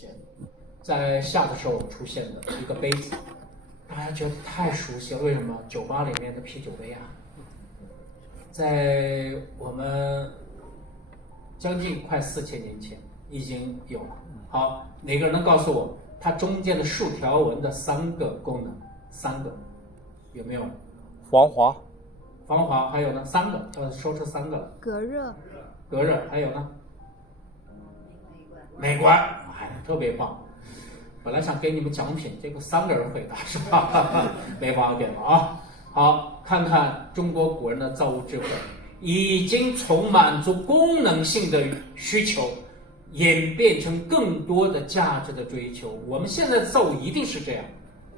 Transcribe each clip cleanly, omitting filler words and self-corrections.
前，在夏的时候出现的一个杯子，大家觉得太熟悉了。为什么？酒吧里面的啤酒杯啊，在我们将近快4000年前已经有了。好，哪个人能告诉我它中间的竖条纹的3个功能？3个有没有？防滑，防滑，还有呢？3个，说出3个了。隔热，隔热，还有呢？美观，哎，特别棒。本来想给你们奖品，结果3个人回答是吧？没法给了啊。好，看看中国古人的造物智慧，已经从满足功能性的需求，演变成更多的价值的追求。我们现在的造物一定是这样，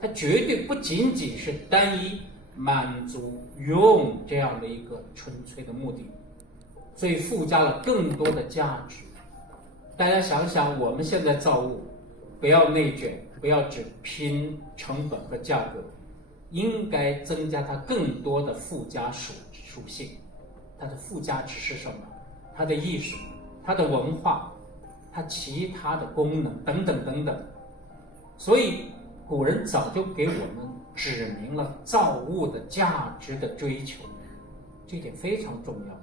它绝对不仅仅是单一满足用这样的一个纯粹的目的，所以附加了更多的价值。大家想想，我们现在造物，不要内卷，不要只拼成本和价格，应该增加它更多的附加属性。它的附加值是什么？它的艺术，它的文化，它其他的功能等等等等。所以古人早就给我们指明了造物的价值的追求，这点非常重要。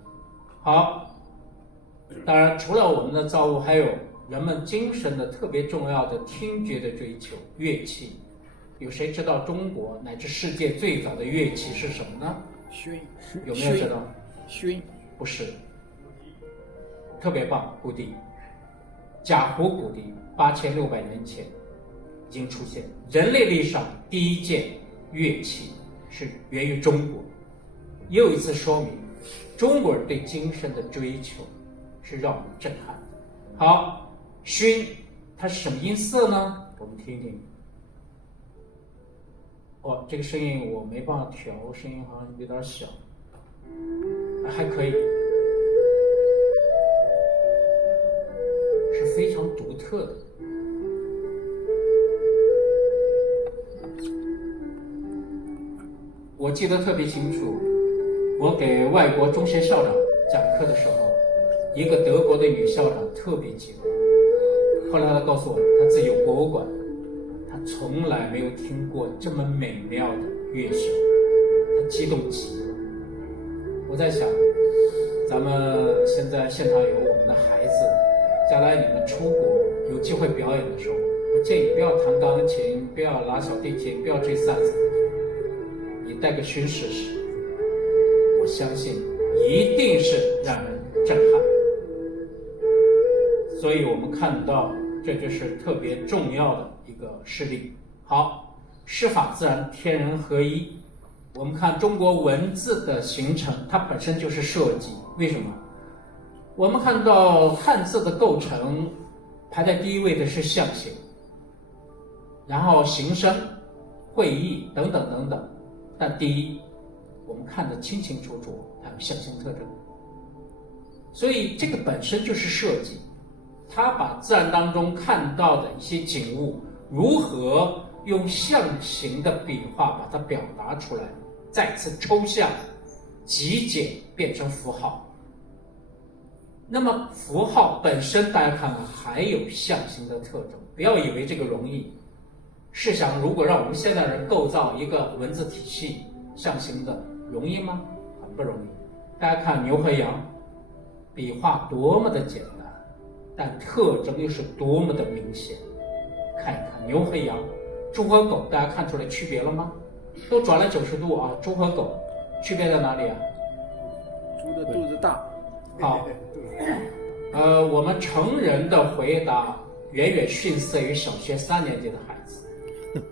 好，当然除了我们的造物，还有人们精神的特别重要的听觉的追求，乐器。有谁知道中国乃至世界最早的乐器是什么呢？埙，有没有知道？埙不是，特别棒，骨笛，贾胡骨笛，8600年前已经出现。人类历史上第一件乐器是源于中国，又一次说明中国人对精神的追求是让我们震撼的。好，埙它是什么音色呢？我们听听。哦，这个声音我没办法调，声音好像有点小，还可以，是非常独特的。我记得特别清楚，我给外国中学校长讲课的时候，一个德国的女校长特别激动。后来她告诉我，她自己有博物馆，她从来没有听过这么美妙的乐声，她激动极了。我在想，咱们现在现场有我们的孩子，将来你们出国有机会表演的时候，我建议不要弹钢琴，不要拉小提琴，不要吹萨克斯，你带个埙试试，我相信一定是让人震撼。所以我们看到，这就是特别重要的一个事例。好，师法自然天人合一。我们看中国文字的形成，它本身就是设计。为什么？我们看到汉字的构成，排在第一位的是象形，然后形声、会意等等等等。但第一，我们看得清清楚楚，它有象形特征。所以这个本身就是设计，它把自然当中看到的一些景物，如何用象形的笔画把它表达出来，再次抽象、极简变成符号。那么符号本身，大家看看还有象形的特征，不要以为这个容易。试想，如果让我们现代人构造一个文字体系象形的，容易吗？很不容易。大家看牛和羊，笔画多么的简单，但特征又是多么的明显。看一看牛和羊，猪和狗，大家看出来区别了吗？都转了90度啊！猪和狗区别在哪里啊？猪的肚子大。好，我们成人的回答远远逊色于小学3年级的孩子。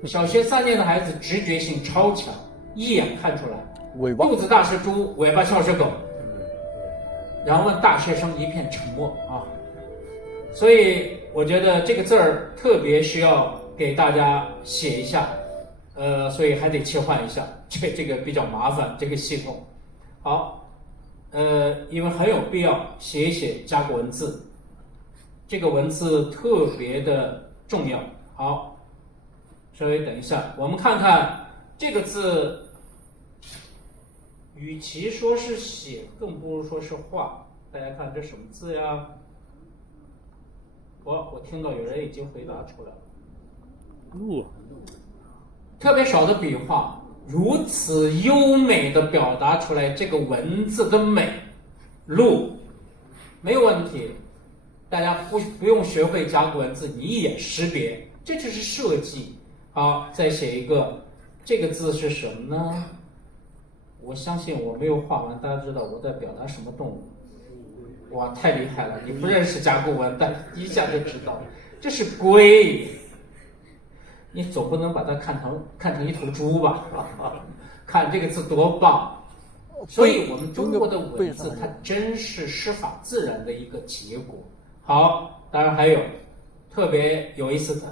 小学3年的孩子直觉性超强，一眼看出来，尾巴肚子大是猪，尾巴翘是狗。然后问大学生，一片沉默啊。所以我觉得这个字儿特别需要给大家写一下，所以还得切换一下，这个比较麻烦，这个系统。好，因为很有必要写一写加个文字，这个文字特别的重要。好，稍微等一下，我们看看这个字，与其说是写，更不如说是画。大家看这什么字呀？我听到有人已经回答出来了。路，特别少的笔画，如此优美的表达出来这个文字的美，路没有问题。大家不用学会甲骨文字，你一眼识别，这就是设计。好，再写一个，这个字是什么呢？我相信我没有画完，大家知道我在表达什么动物。哇，太厉害了！你不认识甲骨文，但一下就知道了，这是龟。你总不能把它看成一头猪吧？看这个字多棒！所以我们中国的文字，它真是师法自然的一个结果。好，当然还有特别有意思的，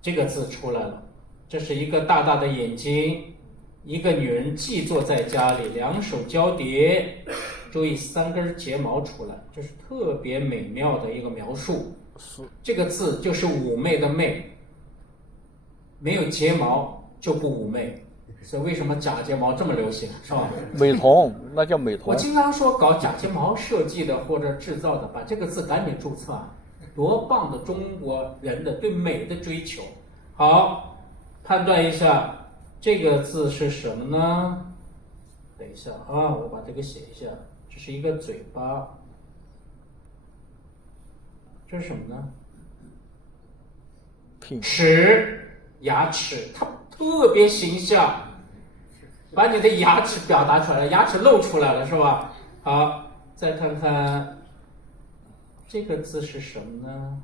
这个字出来了，这是一个大大的眼睛，一个女人既坐在家里，两手交叠，注意3根睫毛出来，这是特别美妙的一个描述。这个字就是妩媚的媚，没有睫毛就不妩媚。所以为什么假睫毛这么流行，是吧？美瞳，那叫美瞳。我经常说搞假睫毛设计的或者制造的，把这个字赶紧注册啊！多棒的中国人的对美的追求。好，判断一下这个字是什么呢？等一下啊，我把这个写一下。这是一个嘴巴，这是什么呢？齿，牙齿，它特别形象。把你的牙齿表达出来了，牙齿露出来了，是吧？好，再看看这个字是什么呢？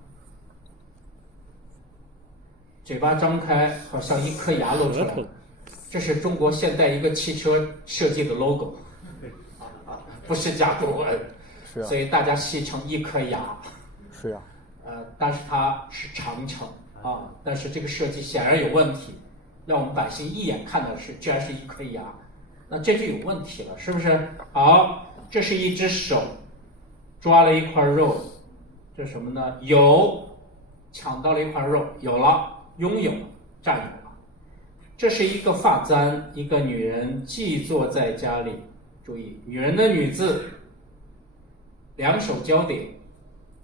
嘴巴张开，好像一颗牙露出来了。这是中国现代一个汽车设计的 logo， 不是甲骨文，是啊，所以大家戏称一颗牙。是啊，但是它是长城啊，但是这个设计显然有问题。让我们百姓一眼看到居然是一颗牙，那这就有问题了，是不是？好，这是一只手抓了一块肉，这是什么呢？有，抢到了一块肉，有了，拥有了，占有了。这是一个发簪，一个女人既坐在家里，注意，女人的女字，两手交叠。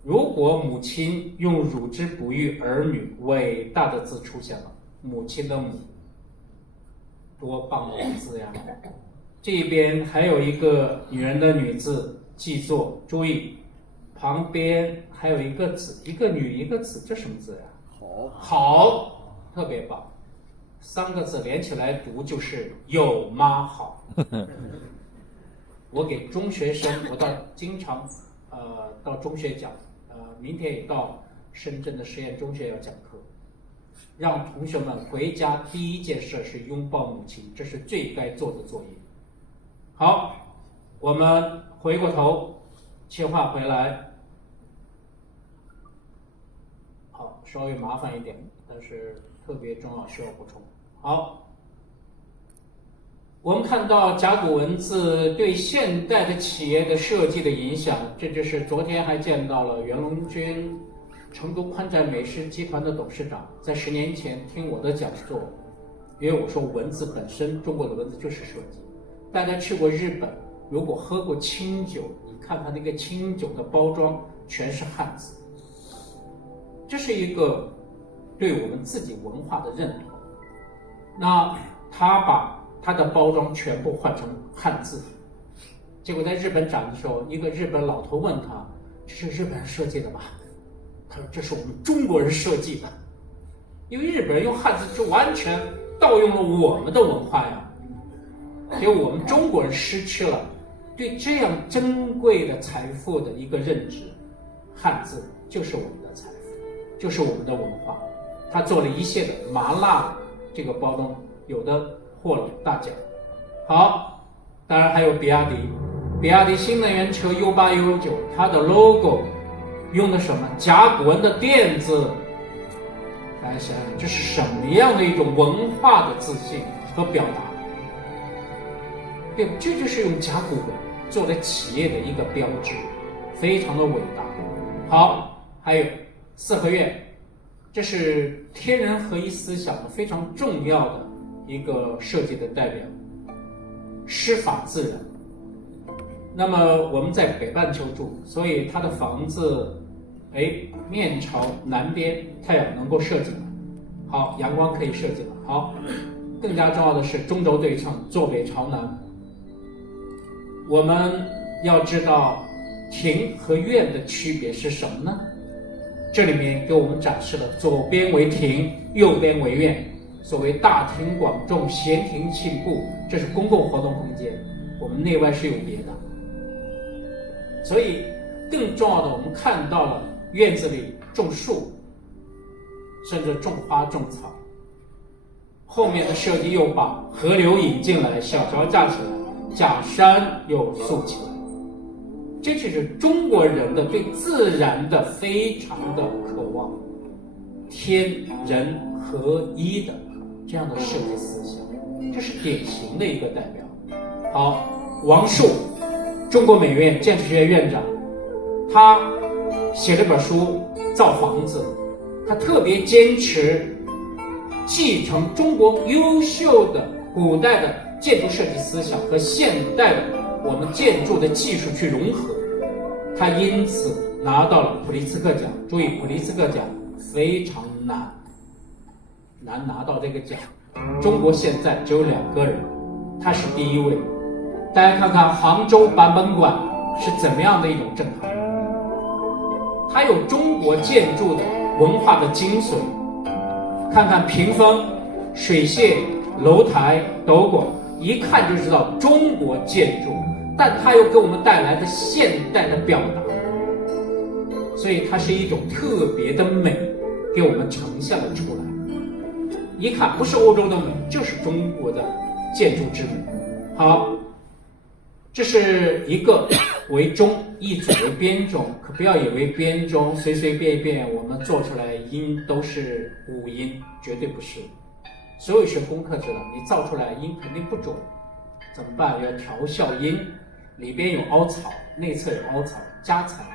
如果母亲用乳之不育儿女，伟大的字出现了，母亲的母。多棒的字呀！这边还有一个女人的女字，记作，注意，旁边还有一个子，一个女一个子，这什么字呀？好，特别棒，3个字连起来读就是有妈好。我给中学生，我经常到中学讲，明天也到深圳的实验中学要讲课。让同学们回家第一件事是拥抱母亲，这是最该做的作业。好，我们回过头切换回来。好，稍微麻烦一点，但是特别重要，需要补充。好，我们看到甲骨文字对现代的企业的设计的影响，这就是昨天还见到了袁隆军。成都宽窄美食集团的董事长在10年前听我的讲座，因为我说文字本身，中国的文字就是设计。大家去过日本，如果喝过清酒，你看看那个清酒的包装全是汉字，这是一个对我们自己文化的认同。那他把他的包装全部换成汉字，结果在日本展的时候，一个日本老头问他：“这是日本人设计的吧？”他说：“这是我们中国人设计的，因为日本人用汉字就完全盗用了我们的文化呀，所以我们中国人失去了对这样珍贵的财富的一个认知。汉字就是我们的财富，就是我们的文化。他做了一系列麻辣这个包装，有的获了大奖。好，当然还有比亚迪，比亚迪新能源车 U8、U9， 它的 logo。”用的什么甲骨文的垫字？大家想想，这是什么样的一种文化的自信和表达？对，这就是用甲骨文作为企业的一个标志，非常的伟大。好，还有四合院，这是天人合一思想的非常重要的一个设计的代表，师法自然。那么我们在北半球住，所以它的房子，面朝南边，太阳能够射进来，好，阳光可以射进来，好，更加重要的是中轴对称，坐北朝南。我们要知道庭和院的区别是什么呢？这里面给我们展示了左边为庭，右边为院。所谓大庭广众，闲庭信步，这是公共活动空间，我们内外是有别的。所以更重要的，我们看到了院子里种树，甚至种花种草。后面的设计又把河流引进来，小桥架起来，假山又竖起来。这就是中国人的对自然的非常的渴望，天人合一的这样的设计思想，这是典型的一个代表。好，王树，中国美院建筑学院院长，他写了本书造房子，他特别坚持继承中国优秀的古代的建筑设计思想和现代的我们建筑的技术去融合，他因此拿到了普利兹克奖。注意，普利兹克奖非常难拿到这个奖，中国现在只有2个人，他是第1位。大家看看杭州版本馆是怎么样的一种震撼，它有中国建筑的文化的精髓。看看屏风、水榭、楼台、斗拱，一看就知道中国建筑，但它又给我们带来的现代的表达，所以它是一种特别的美，给我们呈现了出来。一看不是欧洲的美，就是中国的建筑之美。好，这是一个为中，一组为编钟，可不要以为编钟随随便便我们做出来音都是5音，绝对不是。所有学工科知道，你造出来音肯定不准，怎么办？要调校音，里边有凹槽，内侧有凹槽，加材料。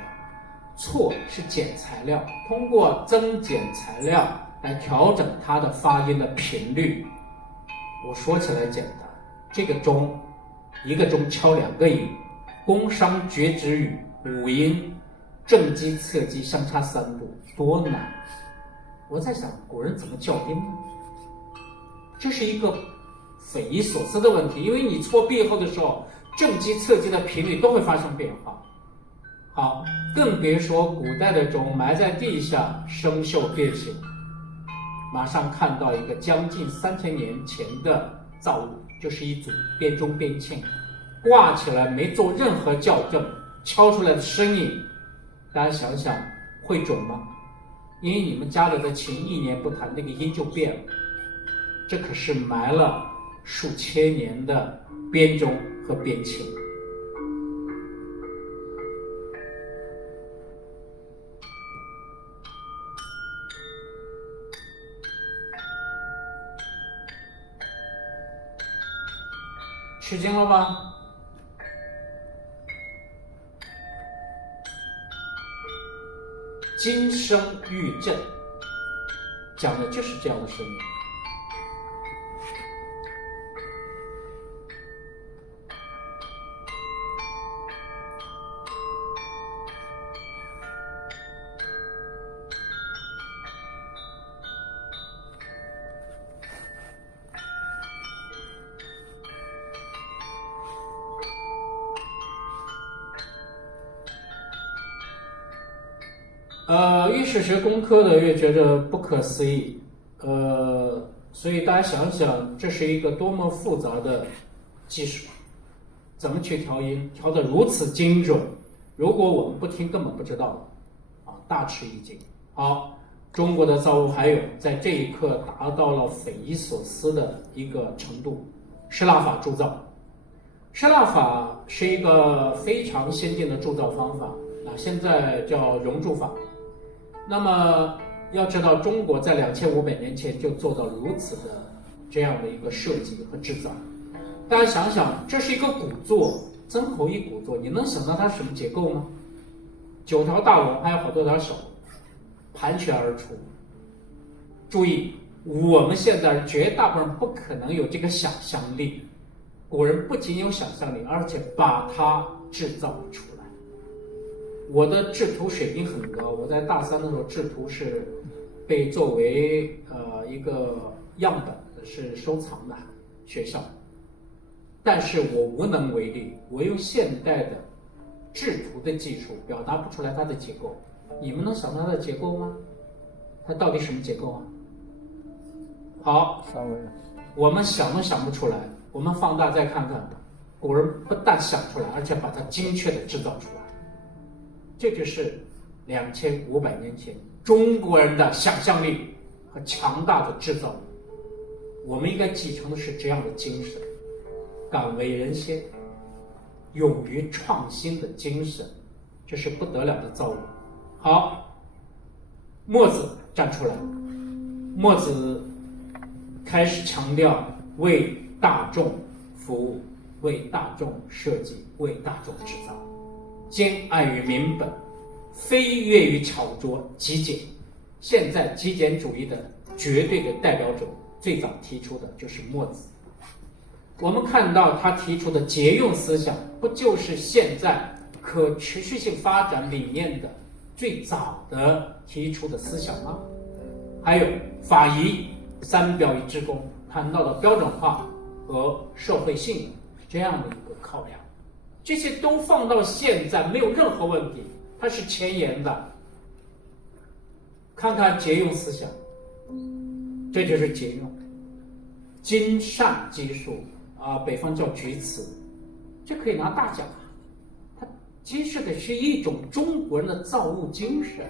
错是减材料，通过增减材料来调整它的发音的频率。我说起来简单，这个钟，一个钟敲2个音，宫商角徵羽5音，正击侧击相差3度，多难！我在想，古人怎么校音呢？这是一个匪夷所思的问题，因为你错闭后的时候，正击侧击的频率都会发生变化。好，更别说古代的钟埋在地下，生锈变形。马上看到一个将近3000年前的造物，就是一组编钟编磬，挂起来没做任何校正，敲出来的声音，大家想想会准吗？因为你们家里的琴1年不弹，那个音就变了。这可是埋了数千年的编钟和编磬。吃惊了吗？金声玉振，讲的就是这样的声音。越是学工科的越觉得不可思议，所以大家想想，这是一个多么复杂的技术，怎么去调音，调得如此精准？如果我们不听，根本不知道的，大吃一惊。好，中国的造物还有在这一刻达到了匪夷所思的一个程度，施蜡法铸造。施蜡法是一个非常先进的铸造方法，现在叫熔铸法。那么要知道，中国在2500年前就做到如此的这样的一个设计和制造。大家想想，这是一个鼓座，曾侯乙鼓座，你能想到它是什么结构吗？9条大龙，还有好多条手，盘旋而出。注意，我们现在绝大部分人不可能有这个想象力，古人不仅有想象力，而且把它制造出来。我的制图水平很高，我在大三的时候制图是被作为一个样本是收藏的学校，但是我无能为力，我用现代的制图的技术表达不出来它的结构。你们能想到它的结构吗？它到底什么结构啊？好，我们想都想不出来，我们放大再看看，古人不但想出来，而且把它精确的制造出来。这就是2500年前中国人的想象力和强大的制造力。我们应该继承的是这样的精神，敢为人先，勇于创新的精神，这是不得了的造物。好，墨子站出来，墨子开始强调为大众服务，为大众设计，为大众制造，兼爱于民本，非悦于巧拙极简。现在极简主义的绝对的代表者，最早提出的就是墨子。我们看到他提出的节用思想，不就是现在可持续性发展理念的最早的提出的思想吗？还有法仪、三表一致公，谈到了标准化和社会性这样的一个考量，这些都放到现在没有任何问题，它是前沿的。看看节用思想，这就是节用。金善技术北方叫举子，这可以拿大奖啊！它揭示的是一种中国人的造物精神。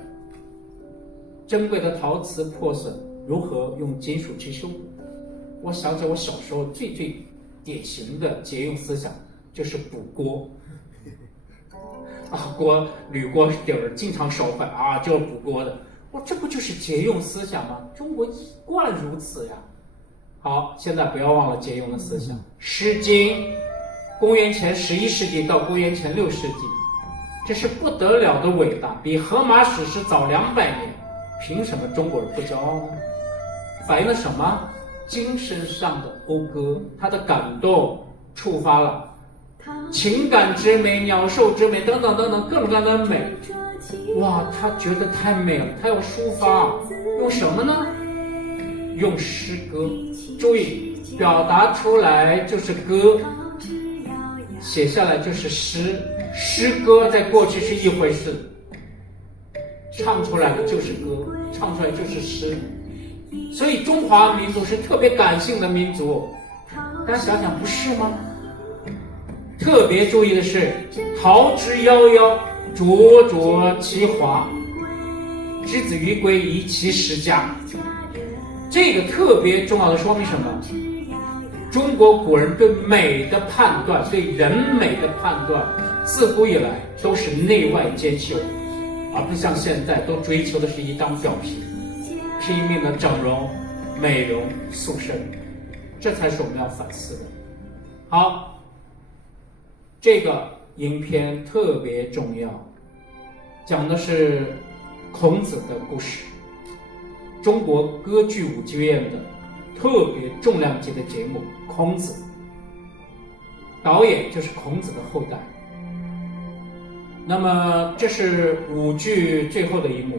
珍贵的陶瓷破损，如何用金属去修补？我想起我小时候最典型的节用思想就是补锅铝锅底儿经常烧坏就是补锅的。这不就是节用思想吗？中国一贯如此呀。好，现在不要忘了节用的思想。《诗经》公元前11世纪到公元前6世纪，这是不得了的伟大，比荷马史诗早200年。凭什么中国人不骄傲呢？反映了什么？精神上的讴歌，他的感动触发了情感之美、鸟兽之美等等等等各种各样的美。哇，他觉得太美了，他要抒发，用什么呢？用诗歌。注意，表达出来就是歌，写下来就是诗。诗歌在过去是一回事，唱出来的就是歌，唱出来就是诗。所以中华民族是特别感性的民族，大家想想不是吗？特别注意的是，桃之夭夭，灼灼其华，之子于归，宜其室家。这个特别重要的说明什么？中国古人对美的判断，对人美的判断，自古以来都是内外兼修，而不像现在都追求的是一张表皮，拼命的整容、美容、塑身，这才是我们要反思的。好，这个影片特别重要，讲的是孔子的故事，中国歌剧舞剧院的特别重量级的节目。孔子，导演就是孔子的后代。那么这是舞剧最后的一幕，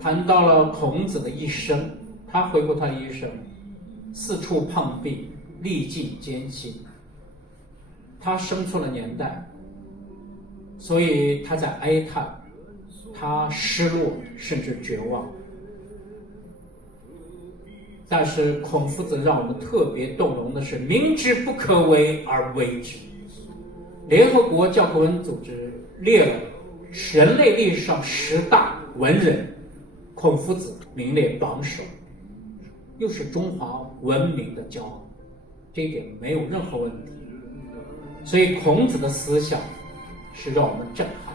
谈到了孔子的一生，他回顾他的一生，四处碰壁，历尽艰辛。他生错了年代，所以他在哀叹，他失落甚至绝望。但是孔夫子让我们特别动容的是，明知不可为而为之。联合国教科文组织列了人类历史上10大文人，孔夫子名列榜首，又是中华文明的骄傲，这一点没有任何问题。所以孔子的思想是让我们震撼。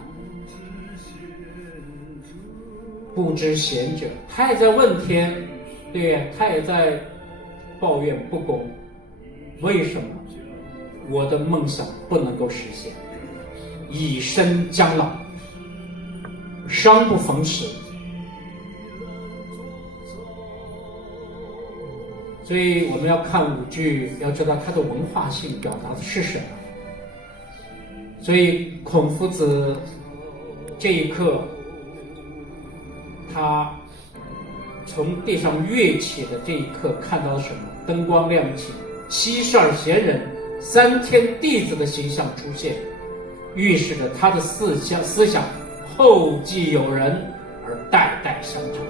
不知贤者，他也在问天，对，他也在抱怨不公，为什么我的梦想不能够实现？以身将老，生不逢时。所以我们要看舞剧，要知道它的文化性表达的是什么。所以孔夫子这一刻，他从地上跃起的这一刻看到了什么？灯光亮起，72贤人3天弟子的形象出现，预示着他的思想后继有人而代代相承。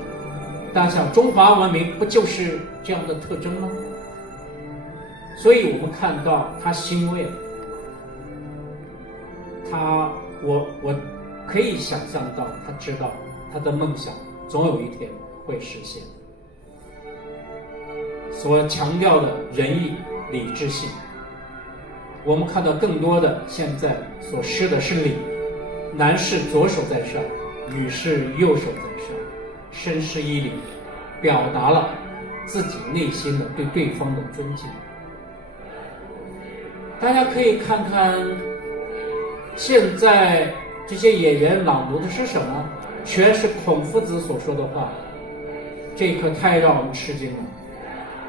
大家想，中华文明不就是这样的特征吗？所以我们看到他欣慰，我可以想象到，他知道他的梦想总有一天会实现。所强调的仁义礼智信，我们看到更多的现在所失的是礼，男士左手在上，女士右手在上，绅士一礼，表达了自己内心的对对方的尊敬。大家可以看看现在这些演员朗读的是什么，全是孔夫子所说的话，这一刻太让我们吃惊了。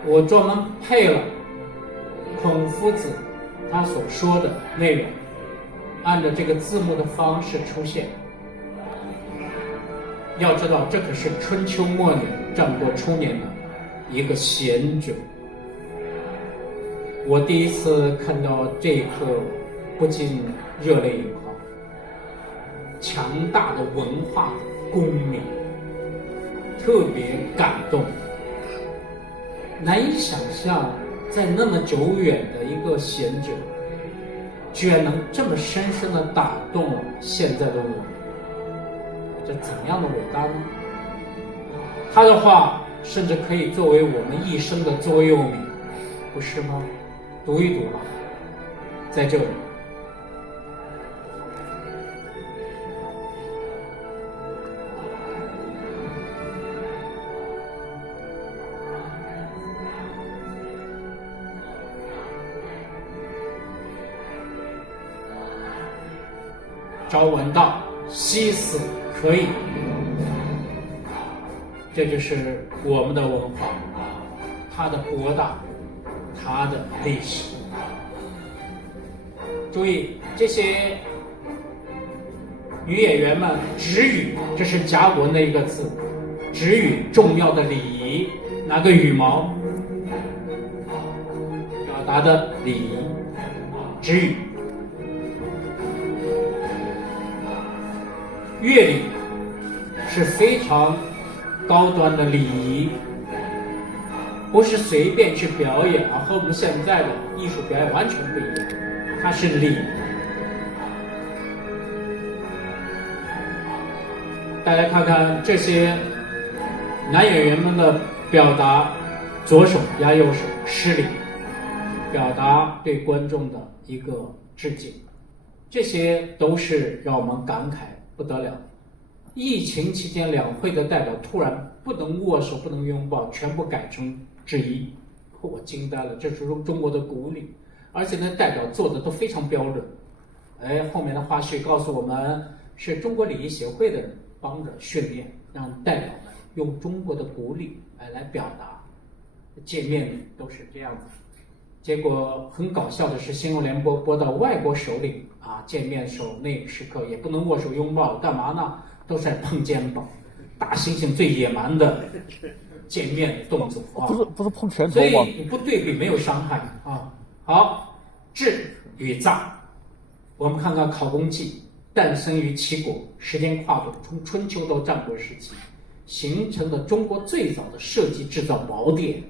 我专门配了孔夫子他所说的内容，按照这个字幕的方式出现。要知道，这可是春秋末年、战国初年的一个贤者。我第一次看到这一刻，不禁热泪盈眶。强大的文化的功名，特别感动。难以想象，在那么久远的一个贤者，居然能这么深深地打动了现在的我。这怎样的伟大呢？他的话甚至可以作为我们一生的座右铭，不是吗？读一读吧，在这里。朝闻道，夕死可矣。这就是我们的文化，它的博大，它的历史。注意，这些女演员们直语，这是甲骨文的一个字，直语重要的礼仪，拿个羽毛表达的礼仪，直语。乐理是非常高端的礼仪，不是随便去表演啊，和我们现在的艺术表演完全不一样，它是礼。大家看看这些男演员们的表达，左手压右手施礼，表达对观众的一个致敬，这些都是让我们感慨不得了。疫情期间，两会的代表突然不能握手、不能拥抱，全部改成致意，我惊呆了，这是中国的古礼，而且那代表做的都非常标准。后面的花絮告诉我们，是中国礼仪协会的人帮着训练，让代表们用中国的古礼来表达，见面都是这样子。结果很搞笑的是，新闻联播播到外国首领见面的时候，那个时刻也不能握手拥抱，干嘛呢？都在碰肩膀，大猩猩最野蛮的见面动作啊！不是碰拳头吗？所以你不对比没有伤害啊。好，治与葬，我们看看考工记诞生于齐国，时间跨度从春秋到战国时期，形成了中国最早的设计制造宝典。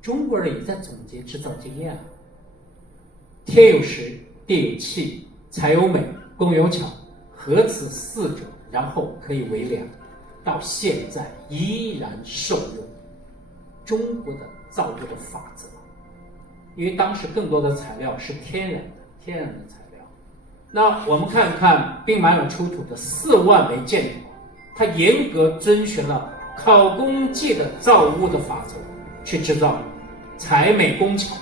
中国人也在总结制造经验。天有时，地有气，财有美，工有巧，合此四者，然后可以为良，到现在依然受用。中国的造物的法则，因为当时更多的材料是天然的材料。那我们看看兵马俑出土的4万枚箭头，它严格遵循了考工记的造物的法则去制造，才美工巧。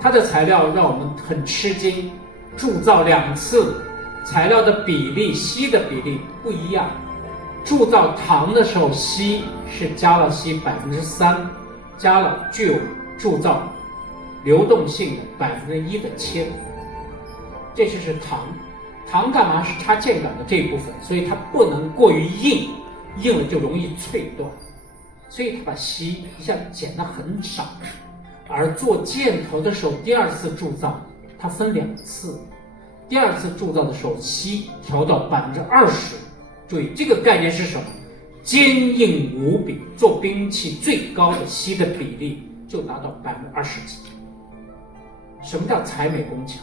它的材料让我们很吃惊，铸造2次，材料的比例，锡的比例不一样。铸造唐的时候，锡是加了锡3%，加了具有铸造流动性的1%的铅。这就是膛，膛干嘛？是插箭杆的这一部分，所以它不能过于硬，硬了就容易脆断，所以它把锡一下减得很少。而做箭头的时候，第二次铸造它分2次，第二次铸造的时候锡调到20%，注意这个概念是什么？坚硬无比，做兵器最高的锡的比例就达到20%几。什么叫才美工巧？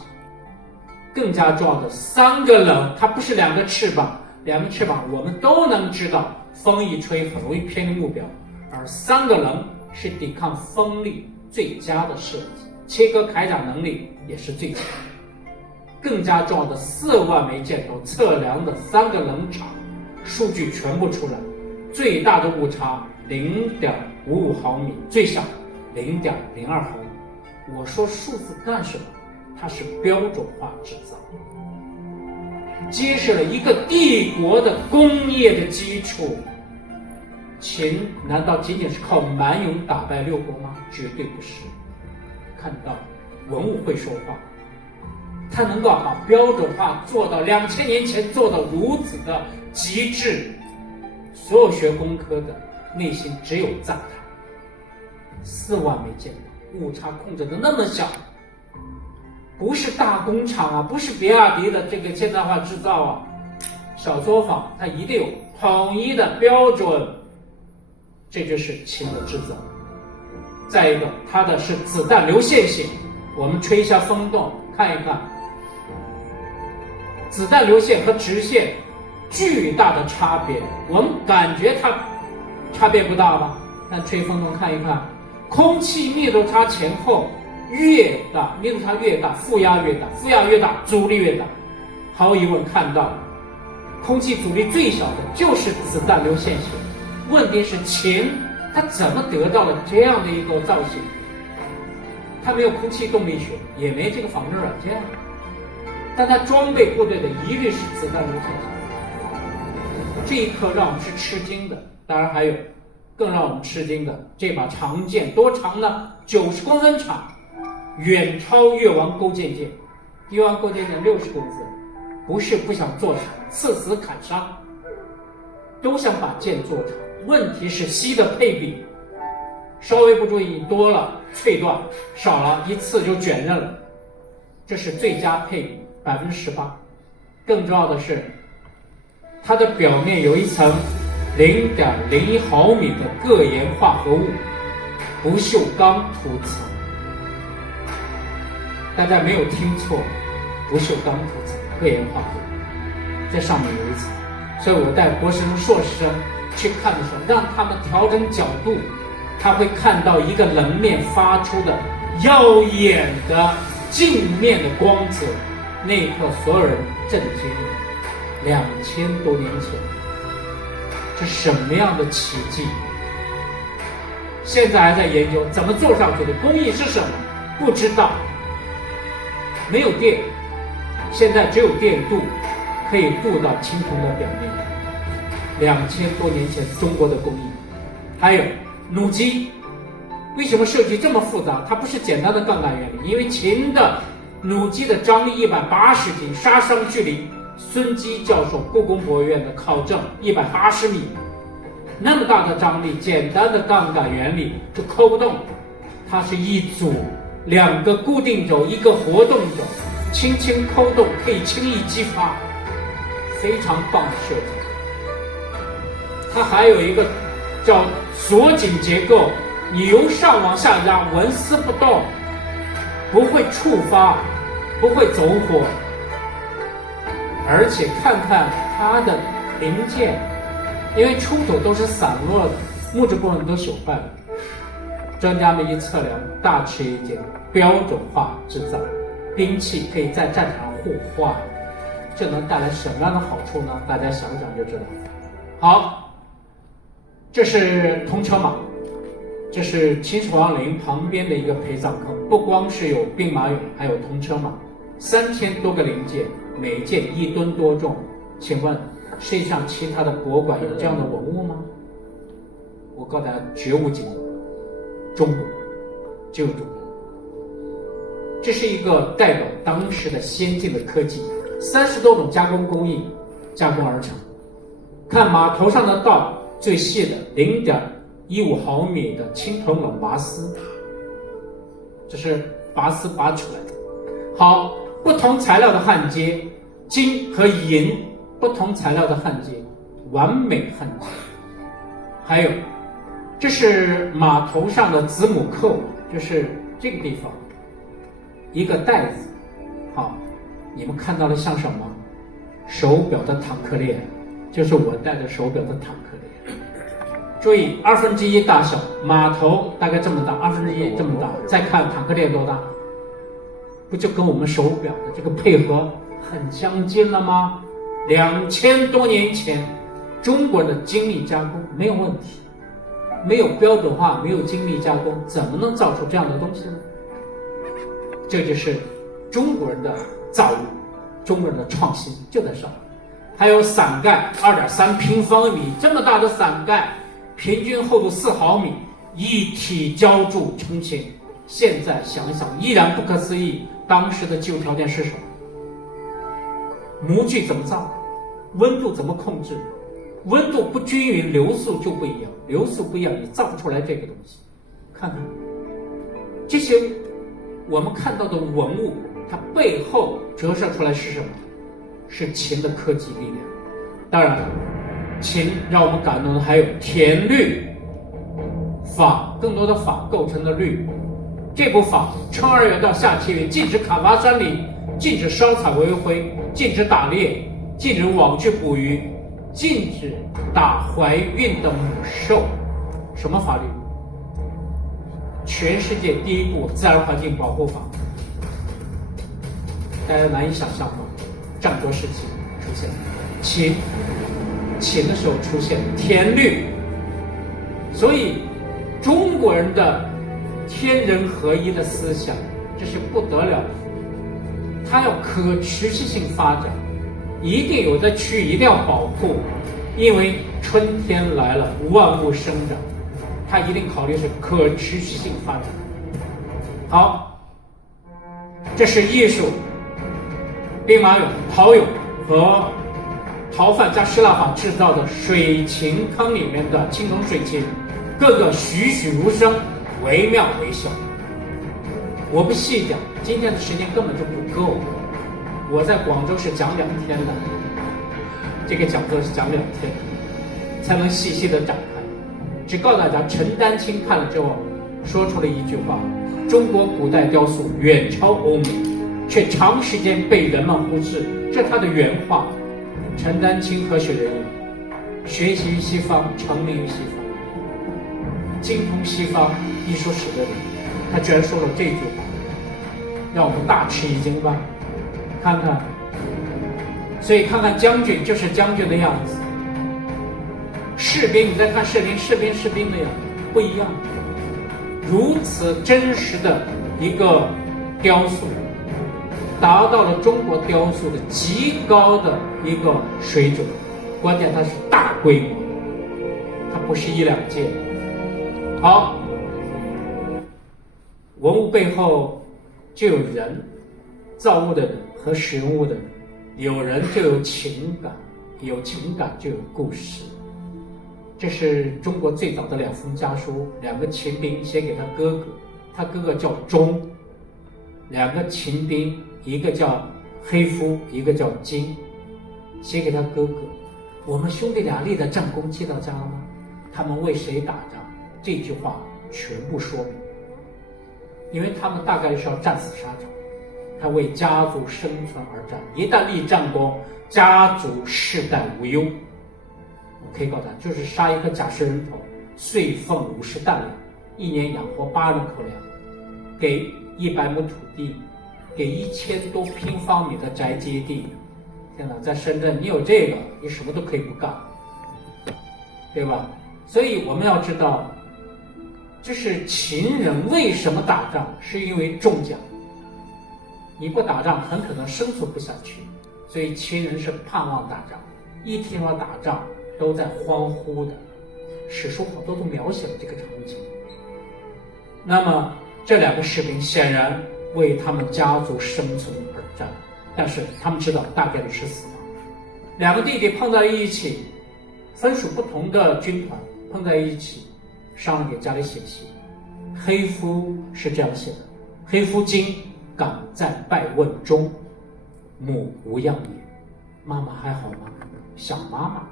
更加重要的3个棱，它不是2个翅膀，2个翅膀我们都能知道，风一吹很容易偏离目标，而3个棱是抵抗风力最佳的设计，切割铠甲能力也是最强。更加重要的4万枚箭头测量的3个棱长数据全部出来，最大的误差0.55毫米，最小0.02毫米。我说数字干什么？它是标准化制造，揭示了一个帝国的工业的基础。秦难道仅仅是靠蛮勇打败6国吗？绝对不是。看到文物会说话，他能够把标准化做到2000年前做到如此的极致，所有学工科的内心只有赞叹。4万枚箭头，误差控制的那么小，不是大工厂啊，不是比亚迪的这个现代化制造啊，小作坊它一定有统一的标准，这就是秦的制造。再一个，它的是子弹流线型，我们吹一下风洞看一看，子弹流线和直线巨大的差别，我们感觉它差别不大吧？但吹风洞看一看，空气密度差前后越大，密度差越大，负压越大，负压越大，阻力越大。毫无疑问，看到空气阻力最小的就是子弹流线型。问题是秦它怎么得到了这样的一个造型？它没有空气动力学，也没这个仿制软件，但它装备部队的一律是子弹流线型。这一刻让我们是吃惊的。当然还有更让我们吃惊的，这把长剑多长呢？90公分长，远超越王勾践剑。越王勾践剑60公分，不是不想做长，刺死砍伤，都想把剑做长。问题是锡的配比，稍微不注意多了脆断，少了一刺就卷刃了，这是最佳配比18%。更重要的是，它的表面有一层0.01毫米的铬盐化合物不锈钢涂层。大家没有听错，不锈钢涂层铬盐化合物，这上面有一层。所以我带博士生、硕士生去看的时候，让他们调整角度，他会看到一个棱面发出的耀眼的镜面的光泽。那一刻，所有人震惊了。2000多年前，这什么样的奇迹？现在还在研究怎么做上去的，工艺是什么？不知道。没有电，现在只有电镀，可以镀到青铜的表面。2000多年前中国的工艺。还有弩机，为什么设计这么复杂？它不是简单的杠杆原理，因为秦的弩机的张力180斤，杀伤距离孙基教授故宫博物院的考证180米，那么大的张力，简单的杠杆原理就扣不动。它是一组2个固定轴，1个活动轴，轻轻扣动可以轻易激发，非常棒的设计。它还有一个叫锁紧结构，你由上往下压，纹丝不动，不会触发，不会走火。而且看看它的零件，因为出土都是散落的，木质部分都朽坏了。专家们一测量，大吃一惊，标准化制造，兵器可以在战场上互换，这能带来什么样的好处呢？大家想想就知道。好，这是铜车马，这是秦始皇陵旁边的一个陪葬坑，不光是有兵马俑，还有铜车马，3000多个零件，每件1吨多重。请问世界上其他的博物馆有这样的文物吗？我告诉大家，绝无仅有，中国只有中国。这是一个代表当时的先进的科技，30多种加工工艺加工而成。看码头上的道，最细的0.15毫米的青铜冷拔丝，这是拔丝拔出来的。好，不同材料的焊接，金和银不同材料的焊接，完美焊接。还有，这是码头上的子母扣，就是这个地方一个带子。好，你们看到了像什么？手表的坦克链，就是我戴的手表的坦克链。注意1/2大小，码头大概这么大，1/2这么大。再看坦克链多大，不就跟我们手表的这个配合很相近了吗？2000多年前，中国的精密加工没有问题，没有标准化，没有精密加工，怎么能造出这样的东西呢？这就是中国人的造物，中国人的创新就在上面。还有伞盖2.3平方米这么大的伞盖，平均厚度4毫米，一体浇铸成型。现在想一想，依然不可思议。当时的技术条件是什么？模具怎么造？温度怎么控制？温度不均匀，流速就不一样。流速不一样，你造不出来这个东西。看看这些我们看到的文物，它背后折射出来是什么？是秦的科技力量。当然了，秦让我们感动的还有田律法，更多的法构成的律。这部法春2月到夏7月禁止砍伐山林，禁止烧采为灰，禁止打猎，禁止网去捕鱼，禁止打怀孕的母兽。什么法律？全世界第一部自然环境保护法。大家难以想象吗？战国时期出现，秦的时候出现田律。所以中国人的天人合一的思想，这是不得了的。它要可持续性发展，一定有的区域一定要保护，因为春天来了，万物生长，它一定考虑是可持续性发展。好，这是艺术，兵马俑、陶俑和陶范加希腊法制造的水琴坑里面的青铜水琴，个个栩栩如生，惟妙惟肖。我不细讲，今天的时间根本就不够。我在广州是讲2天的，这个讲座是讲2天才能细细的展开。只告诉大家，陈丹青看了之后说出了一句话：中国古代雕塑远超欧美，却长时间被人们忽视。这是他的原话。陈丹青科学人员，学习于西方，成名于西方，精通西方艺术史的人，他居然说了这句话，让我们大吃一惊吧。看看，所以看看将军就是将军的样子，士兵你再看士兵的样子不一样。如此真实的一个雕塑，达到了中国雕塑的极高的一个水准，关键它是大规模，它不是1、2件。好，文物背后就有人，造物的人和使用物的人，有人就有情感，有情感就有故事。这是中国最早的2封家书，2个秦兵写给他哥哥，他哥哥叫钟，2个秦兵，一个叫黑夫，一个叫金，写给他哥哥。我们兄弟俩立的战功记到家了吗？他们为谁打仗？这句话全部说明，因为他们大概是要战死沙场，他为家族生存而战，一旦立战功，家族世代无忧。我可以告诉大家，就是杀一颗甲式人头，岁俸50担粮，1年养活8人口粮，给100亩土地，给1000多平方米的宅基地。天哪，在深圳你有这个，你什么都可以不干，对吧？所以我们要知道，这是秦人为什么打仗，是因为中奖。你不打仗很可能生存不下去，所以秦人是盼望打仗，一听到打仗都在欢呼的，史书好多都描写了这个场景。那么这2个士兵显然为他们家族生存而战，但是他们知道大概率是死亡。两个弟弟碰在一起，分属不同的军团，碰在一起，商人给家里写信。黑夫是这样写的：黑夫今敢在拜问中，母无恙也。妈妈还好吗？想妈妈。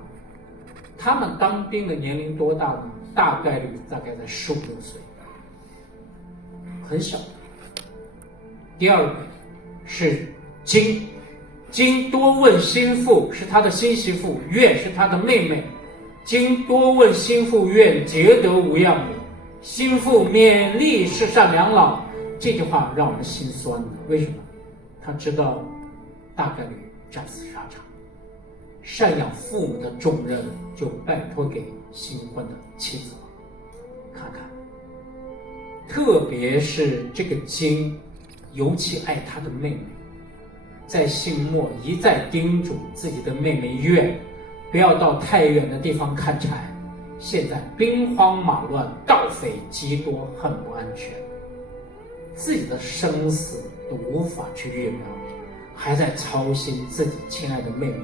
他们当兵的年龄多大呢？大概率大概在15、16岁，很小。第二个是今，今多问心腹，是他的新媳妇，愿是他的妹妹。今多问心腹，愿皆得无恙也。心腹勉励是善两老，这句话让我们心酸的。为什么？他知道大概率战死沙场，赡养父母的重任就拜托给新婚的妻子了。看看，特别是这个金，尤其爱他的妹妹，在信末一再叮嘱自己的妹妹愿不要到太远的地方看柴，现在兵荒马乱，盗匪极多，很不安全，自己的生死都无法去预料，还在操心自己亲爱的妹妹，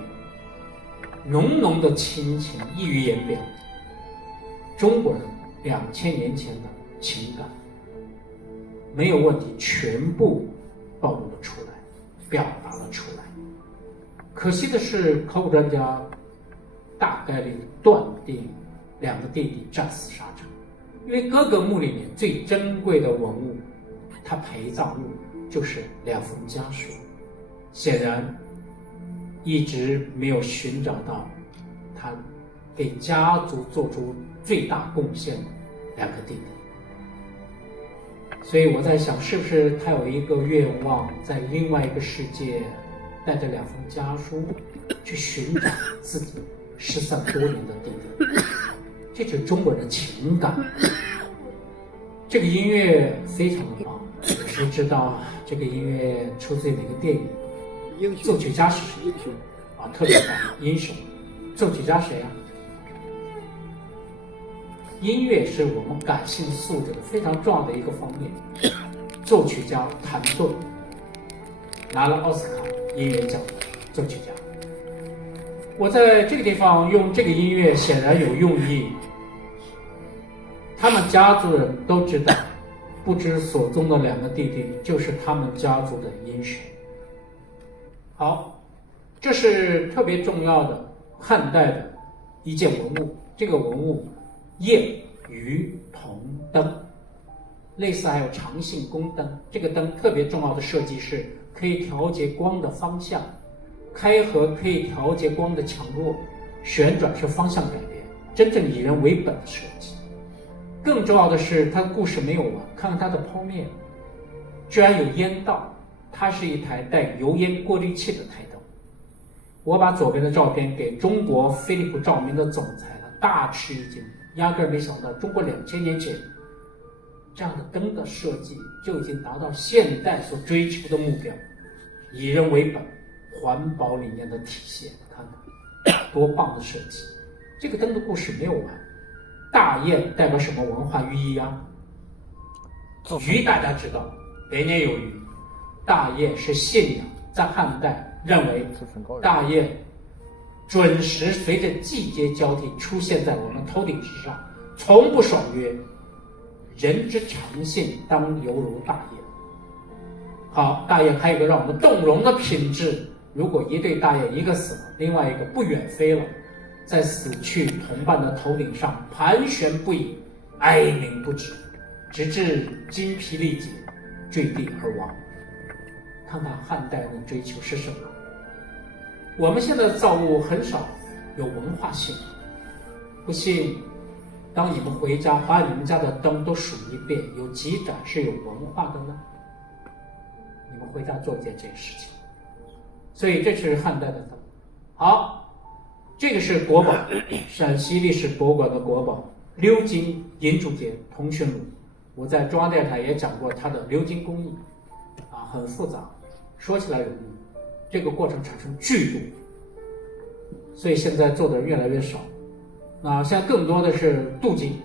浓浓的亲情溢于言表。中国人2000年前的情感没有问题，全部暴露了出来，表达了出来。可惜的是，考古专家大概率断定两个弟弟战死沙场，因为哥哥墓里面最珍贵的文物，他陪葬物就是两封家书，显然一直没有寻找到他给家族做出最大贡献的两个弟弟。所以我在想，是不是他有一个愿望，在另外一个世界带着两封家书去寻找自己失散多年的弟弟。这就是中国人的情感。这个音乐非常的棒，谁知道这个音乐出自于哪个电影？英雄作曲家是谁？英雄啊，特别棒，英雄。作曲家谁啊？音乐是我们感性素质的非常重要的一个方面。作曲家谭盾拿了奥斯卡音乐奖的作曲家。我在这个地方用这个音乐显然有用意，他们家族人都知道，不知所踪的两个弟弟就是他们家族的英雄。好，这是特别重要的汉代的一件文物，这个文物夜鱼铜灯，类似还有长信宫灯。这个灯特别重要的设计是可以调节光的方向，开合可以调节光的强弱，旋转是方向改变，真正以人为本的设计。更重要的是，它的故事没有完，看看它的剖面，居然有烟道，它是一台带油烟过滤器的台灯。我把左边的照片给中国飞利浦照明的总裁了，大吃一惊，压根儿没想到中国2000年前这样的灯的设计就已经达到现代所追求的目标，以人为本，环保理念的体现。看看多棒的设计！这个灯的故事没有完。大雁代表什么文化寓意啊？鱼大家知道，年年有余。大雁是信仰，在汉代认为大雁准时随着季节交替出现在我们头顶之上，从不爽约。人之常性，当犹如大雁。好，大雁还有一个让我们动容的品质，如果一对大雁，一个死了，另外一个不远飞了，在死去同伴的头顶上盘旋不已，哀鸣不止，直至筋疲力竭，坠地而亡。看看汉代的追求是什么？我们现在的造物很少有文化性，不信，当你们回家把你们家的灯都数一遍，有几盏是有文化的呢？你们回家做一件这件事情。所以这是汉代的灯。好，这个是国宝，陕西历史博物馆的国宝鎏金银铸件铜驯鹿。我在中央电视台也讲过它的鎏金工艺，很复杂，说起来容易，这个过程产生巨度，所以现在做的人越来越少。那现在更多的是镀金，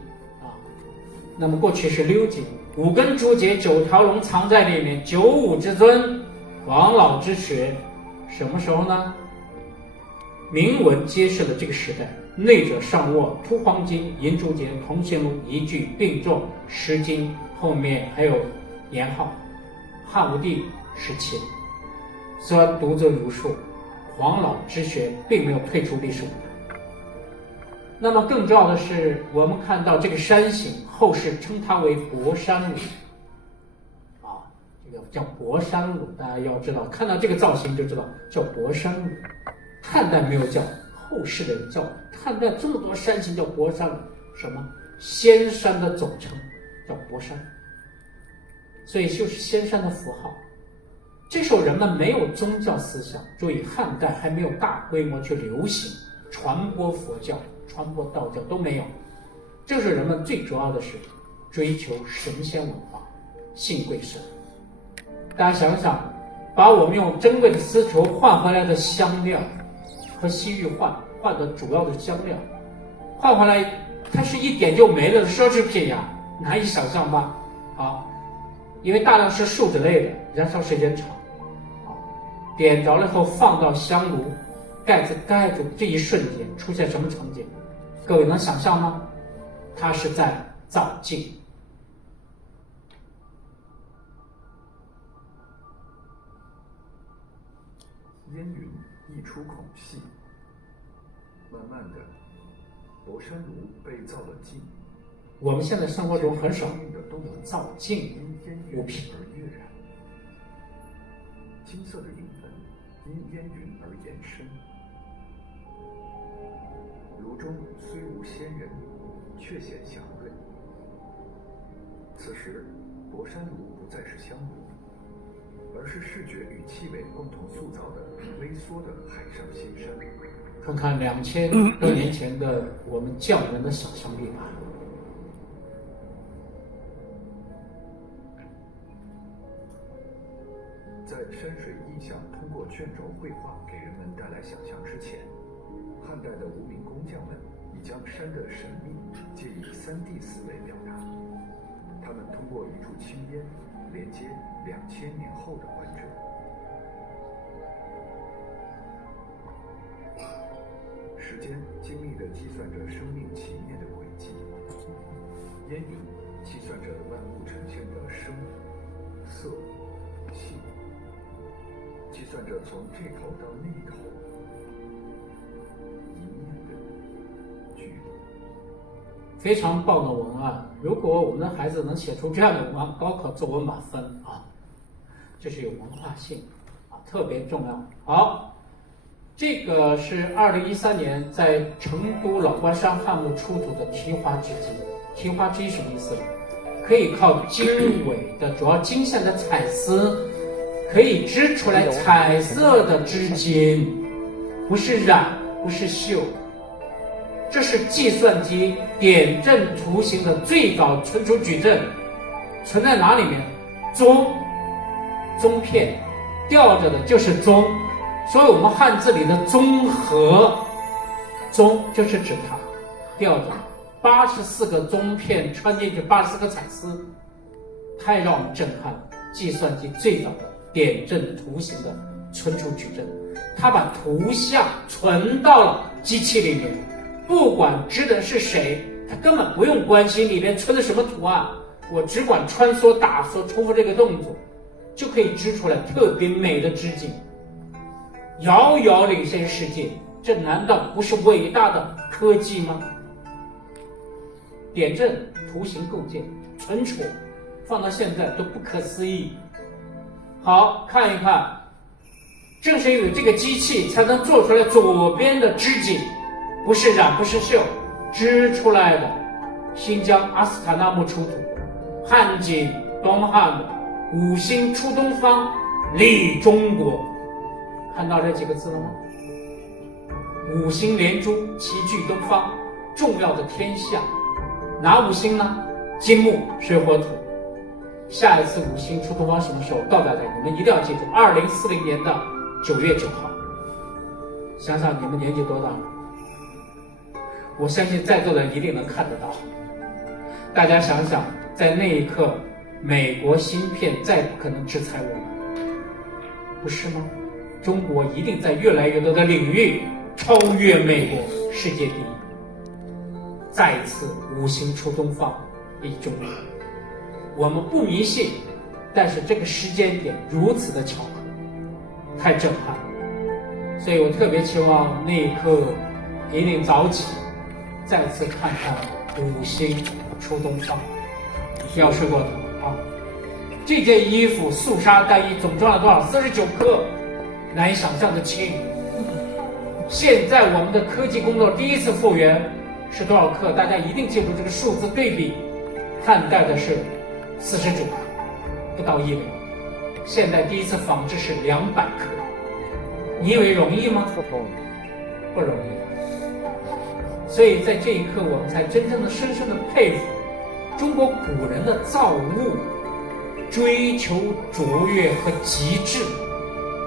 那么过去是6节，5根竹节9条龙藏在里面，9五之尊，黄老之学，什么时候呢？铭文揭示了这个时代，内者上握凸黄金、银竹节、铜线龙一句并重，10金，后面还有年号，汉武帝时期。虽然读者如数，黄老之学并没有退出历史舞台。那么更重要的是，我们看到这个山形，后世称它为博山鲁，这个叫博山鲁，大家要知道，看到这个造型就知道叫博山鲁。汉代没有叫，后世的人叫。汉代这么多山形叫博山鲁，什么？仙山的总称叫博山，所以就是仙山的符号。这时候人们没有宗教思想，注意汉代还没有大规模去流行传播佛教、传播道教都没有。这是人们最主要的是追求神仙文化，信贵神。大家想想，把我们用珍贵的丝绸换回来的香料和西域换的主要的香料，换回来它是一点就没了的奢侈品呀，难以想象吧？因为大量是树脂类的，燃烧时间长，点着了以后放到香炉，盖子盖住，这一瞬间出现什么场景？各位能想象吗？它是在造镜。烟云溢出孔隙，慢慢的，博山炉被造了镜。我们现在生活中很少有造镜物品。金色的影纹因烟云而延伸，炉中虽无仙人，却显祥瑞。此时，博山炉不再是香炉，而是视觉与气味共同塑造的微缩的海上仙山。看看2000多年前的我们匠人的想象力吧。在山水意象通过卷轴绘画给人们带来想象之前，汉代的无名工匠们已将山的神秘借以3D 思维表达。他们通过一柱青烟连接2000年后的完整。时间精密地计算着生命起灭的轨迹，烟云计算着万物呈现的声、色、气，计算着从这头到那头一念的距离。非常棒的文案，如果我们的孩子能写出这样的文案，高考作文满分啊！这是有文化性啊，特别重要。好，这个是2013年在成都老关山汉墓出土的提花织机。提花织机什么意思？可以靠经纬的主要经线的彩丝，可以织出来彩色的织金，不是染，不是绣。这是计算机点阵图形的最早存储矩阵，存在哪里面？宗片，吊着的就是宗，所以我们汉字里的宗和，宗就是指它，吊着84个宗片穿进去84个彩丝，太让我们震撼了。计算机最早的点阵图形的存储矩阵，它把图像存到了机器里面。不管织的是谁，他根本不用关心里面存的什么图案，我只管穿梭打梭重复这个动作，就可以织出来特别美的织景，遥遥领先世界。这难道不是伟大的科技吗？点阵图形构建存储放到现在都不可思议。好，看一看，正是因为这个机器才能做出来左边的织景，不是染不是绣，织出来的。新疆阿斯塔纳木出土汉景东汉的五星出东方，立中国，看到这几个字了吗？五星连珠，齐聚东方，重要的天象。哪五星呢？金木水火土。下一次五星出东方什么时候？告诉大家，你们一定要记住，2040年的9月9号。想想你们年纪多大了？我相信在座的人一定能看得到。大家想想，在那一刻，美国芯片再不可能制裁我们，不是吗？中国一定在越来越多的领域超越美国，世界第一。再一次五行出东方，立中国。我们不迷信，但是这个时间点如此的巧合，太震撼了。所以我特别期望那一刻一定早起，再次看看五行出东方。不要睡过头啊！这件衣服素纱单衣总重量多少？49克，难以想象的轻。现在我们的科技工作第一次复原是多少克？大家一定记住这个数字对比。汉代的是49，不到1厘。现在第一次仿制是200克，你以为容易吗？不容易。所以在这一刻，我们才真正的深深的佩服中国古人的造物，追求卓越和极致，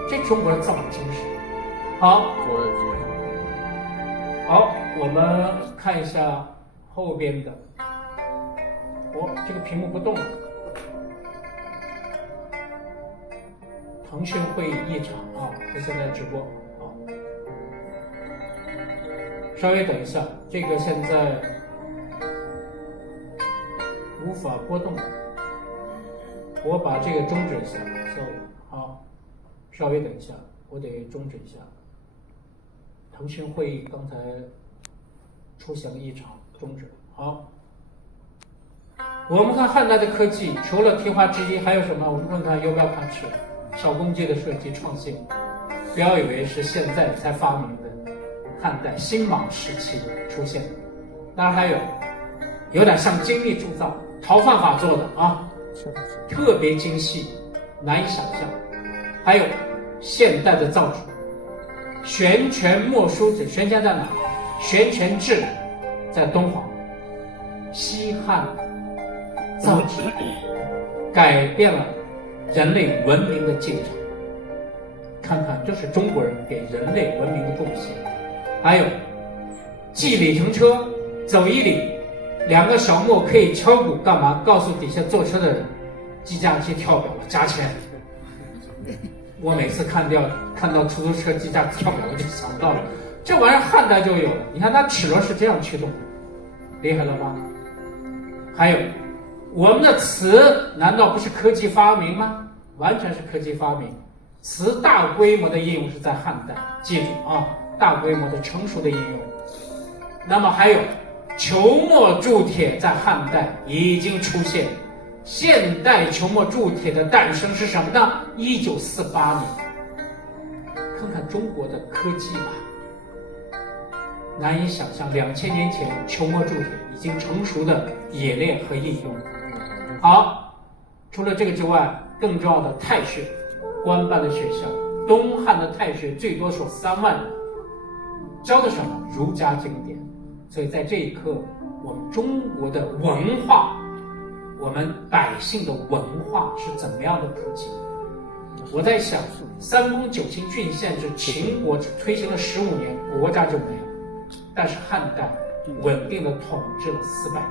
这中国的造物精神。好，好，我们看一下后边的。这个屏幕不动了。腾讯会议异常啊，这现在直播啊。稍微等一下，这个现在无法波动，我把这个终止一下。好，稍微等一下，我得终止一下。腾讯会议刚才出现了异常，终止。好，我们看汉代的科技，除了提花织衣，还有什么？我们看看有没有看是小工具的设计创新。不要以为是现在才发明的，汉代新莽时期出现的。当然还有点像精密铸造，陶范法做的啊，特别精细，难以想象。还有现代的造纸，悬泉墨书纸，悬泉在哪？悬泉制在敦煌。西汉造纸改变了人类文明的进程。看看，这是中国人给人类文明的贡献。还有记里程车，走1里，2个小磨可以敲鼓，干嘛？告诉底下坐车的人，计价器跳表了，加钱。我每次看到出租车计价跳表，我就想到了，这玩意儿汉代就有了。你看它齿轮是这样驱动的，厉害了吧？还有我们的瓷，难道不是科技发明吗？完全是科技发明。瓷大规模的应用是在汉代，记住啊，大规模的成熟的应用。那么还有球磨铸铁在汉代已经出现。现代球磨铸铁的诞生是什么呢？1948年。看看中国的科技吧，难以想象2000年前球磨铸铁已经成熟的冶炼和应用。好，除了这个之外，更重要的太学，官办的学校，东汉的太学最多收3万人，教的什么？儒家经典。所以在这一刻，我们中国的文化，我们百姓的文化是怎么样的普及？我在想，3公9卿郡县制，秦国只推行了15年，国家就没了。但是汉代稳定的统治了400年，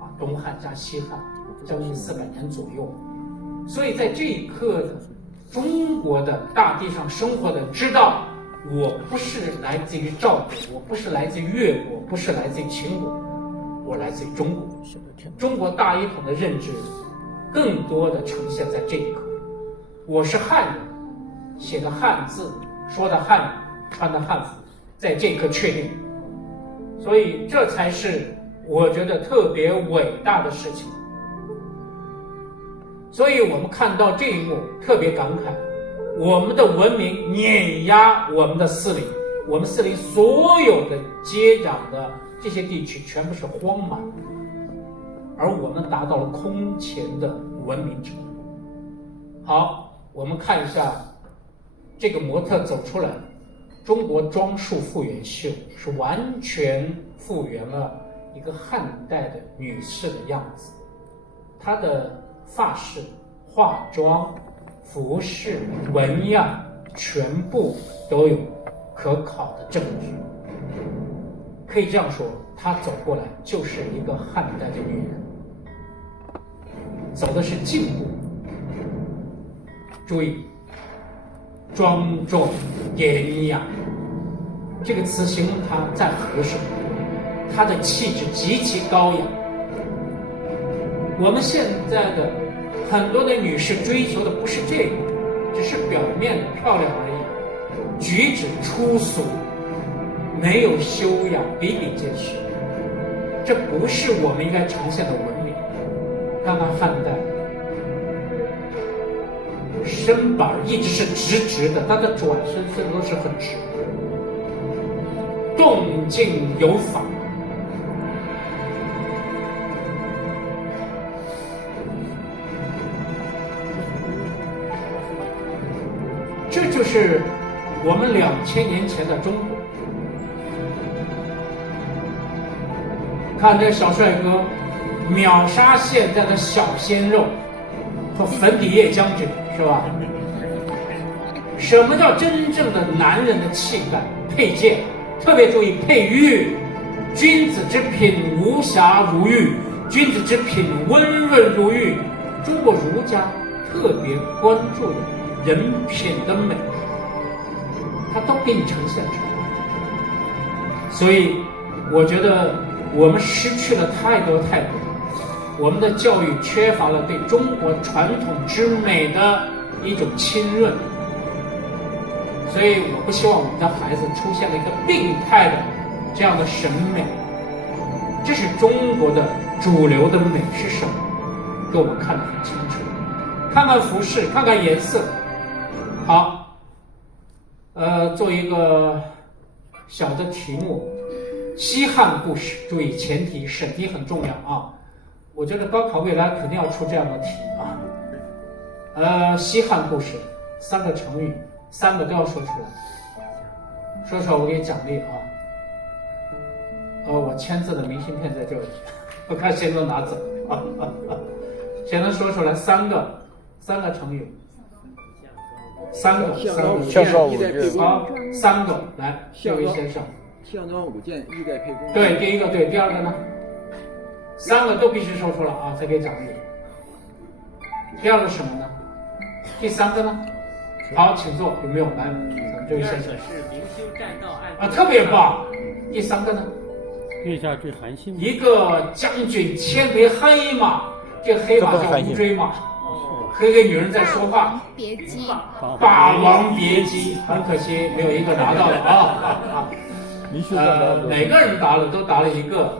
啊，东汉加西汉，将近400年左右。所以在这一刻的中国的大地上生活的人知道，我不是来自于赵国，我不是来自于越国，不是来自于秦国，我来自于中国。中国大一统的认知更多的呈现在这一刻。我是汉人，写的汉字，说的汉语，穿的汉服，在这一刻确定。所以这才是我觉得特别伟大的事情。所以我们看到这一幕特别感慨，我们的文明碾压我们的四邻，我们四邻所有的接壤的这些地区全部是荒蛮，而我们达到了空前的文明程度。好，我们看一下这个模特走出来，中国装束复原秀是完全复原了一个汉代的女士的样子，她的发饰、化妆、服饰、纹样全部都有可考的证据。可以这样说，她走过来就是一个汉代的女人，走的是进步。注意，庄重、典雅，这个词形容她再合适。她的气质极其高雅。我们现在的很多的女士追求的不是这个，只是表面的漂亮而已，举止粗俗，没有修养，比比皆是。这不是我们应该呈现的文明。看看汉代，身板一直是直直的，他的转身都是很直，动静有法。这就是我们2000年前的中国。看这小帅哥秒杀现在的小鲜肉和粉底液将军，是吧？什么叫真正的男人的气概？佩剑，特别注意佩玉。君子之品无瑕如玉，君子之品温润如玉。中国儒家特别关注的人品的美，它都给你呈现出来。所以我觉得我们失去了太多，我们的教育缺乏了对中国传统之美的一种浸润，所以我不希望我们的孩子出现了一个病态的这样的审美。这是中国的主流的美是什么？给我们看得很清楚。看看服饰，看看颜色。好，做一个小的题目，西汉故事。注意前提，审题很重要啊。我觉得高考未来肯定要出这样的题啊。西汉故事，3个成语，3个都要说出来。说出来我给你奖励啊。我签字的明信片在这里，我看谁能拿走啊。谁能说出来3个成语？3个。项庄舞剑。好，3个，来，这位先生。项庄舞剑，衣带沛公。对，第一个对，第二个呢？3个都必须说出来啊，才给奖励。第二个什么呢？第3个呢？好，请坐，有没有？来，咱们这位先生。是明修栈道啊，特别棒。第3个呢？月下之韩信。一个将军牵匹黑马，这黑马叫乌骓马。和一个女人在说话。别姬。霸王别姬，很可惜没有一个拿到了啊。每个人都答了一个。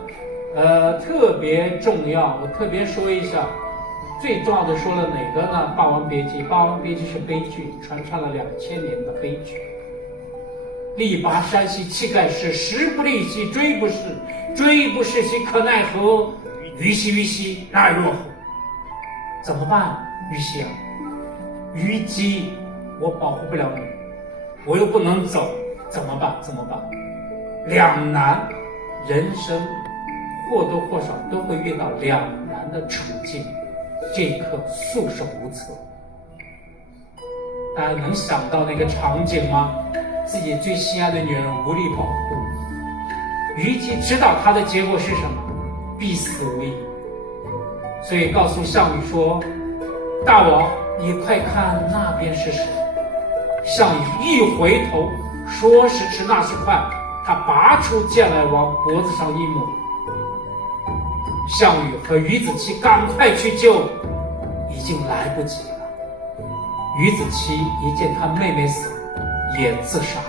特别重要，我特别说一下，最重要的说了哪个呢？霸王别姬。霸王别姬是悲剧，传唱了2000年的悲剧。力拔山兮气盖世，时不利兮骓不逝，骓不逝兮可奈何？虞兮奈若何？怎么办？虞兮啊，虞姬，我保护不了你，我又不能走，怎么办？两难，人生或多或少都会遇到两难的处境，这一刻束手无策。大家能想到那个场景吗？自己最心爱的女人无力保护，虞姬知道她的结果是什么？必死无疑。所以告诉项羽说：“大王，你快看那边是谁？”项羽一回头，说时迟那时快，他拔出剑来往脖子上一抹。项羽和于子期赶快去救，已经来不及了。于子期一见他妹妹死，也自杀了。